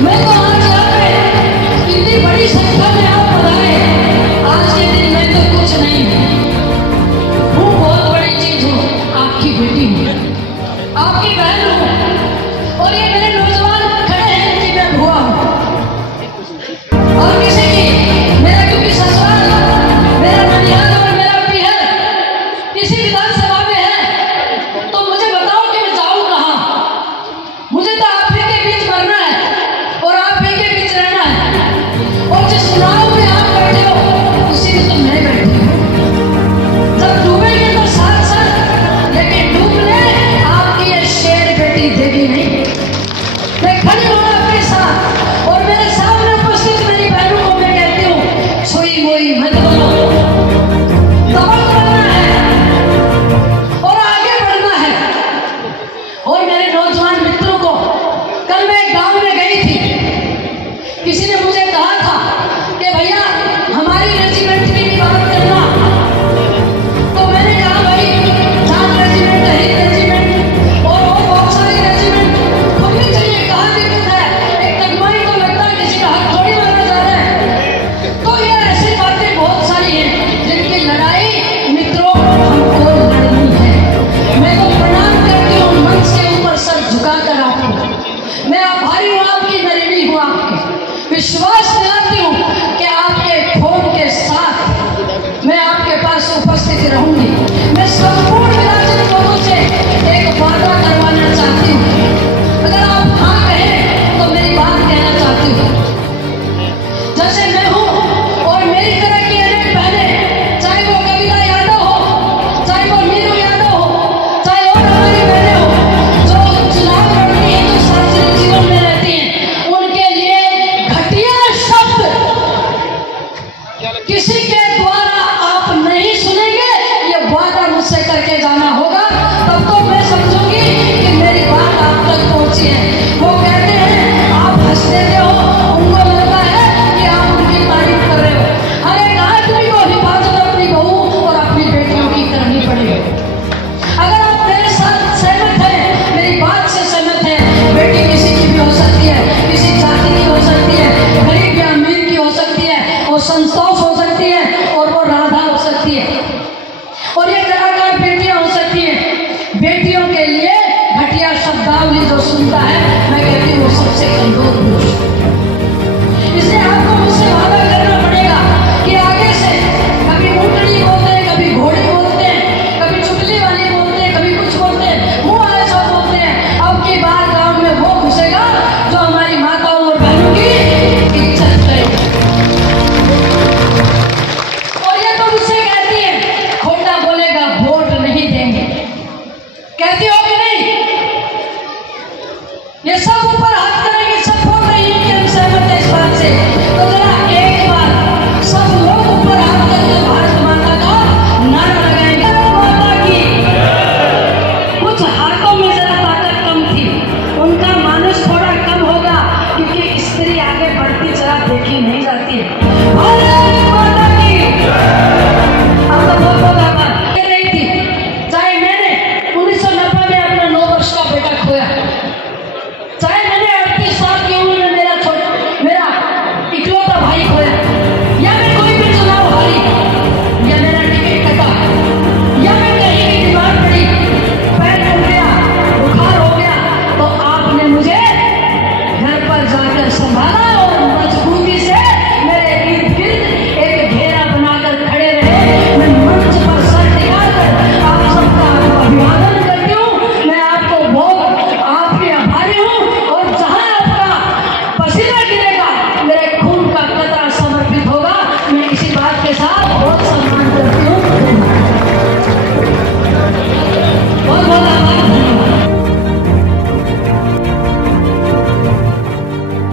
मैं तो आज यहाँ पे इतनी बड़ी संख्या में आप पधारे, आज के दिन मैं तो कुछ नहीं हूँ, बहुत बड़ी चीज हूँ, आपकी बेटी हूँ, आपकी बहन हूँ। और ये मेरे नौजवान खड़े हैं कि मैं बुआ हूँ और किसी की, मेरा क्योंकि ससुराल, मेरा ननिहाल और मेरा पीहर किसी विधानसभा में है, तो मुझे बताओ कि मैं जाऊँ कहाँ? मुझे तो आप ही के बीच मरना है और आप ही के बीच रहना है। और जिस नाव में आप बैठे हो उसी में तो मैं बैठी हूँ। जब डूबेंगे तो साथ साथ, लेकिन डूबने आपकी ये शेर बेटी देगी नहीं। मैं खड़ी हूँ आपके साथ और मेरे सामने उपस्थित मेरी बहनों को मैं कहती हूँ, सोई मोई मत बोलो, दबंग बनना है और आगे बढ़ना है। और मेरे नौजवान मित्रों को, कल मैं एक गांव में गई थी, किसी ने मुझे कहा था कि भैया हमारी रेजिमेंट की भी बात करना। तो मैंने कहा भाई, जाट रेजिमेंट, हिंद रेजिमेंट और बहुत सारी रेजिमेंट खुलनी चाहिए, कहाँ दिक्कत है? एक तकमाई तो लगता है, किसी का हाथ थोड़ी मारना जा रहा है। तो ये ऐसी बातें बहुत सारी हैं जिनकी लड़ाई मित्रों हमको लड़नी है। मैं तो प्रणाम करती हूँ मंच के ऊपर सर झुकाकर आपको। मैं आभारी हूँ आपकी, मैं ऋणी हूँ आपकी। विश्वास दिलाती हूँ कि आपके फोन के साथ मैं आपके पास उपस्थित रहूंगी।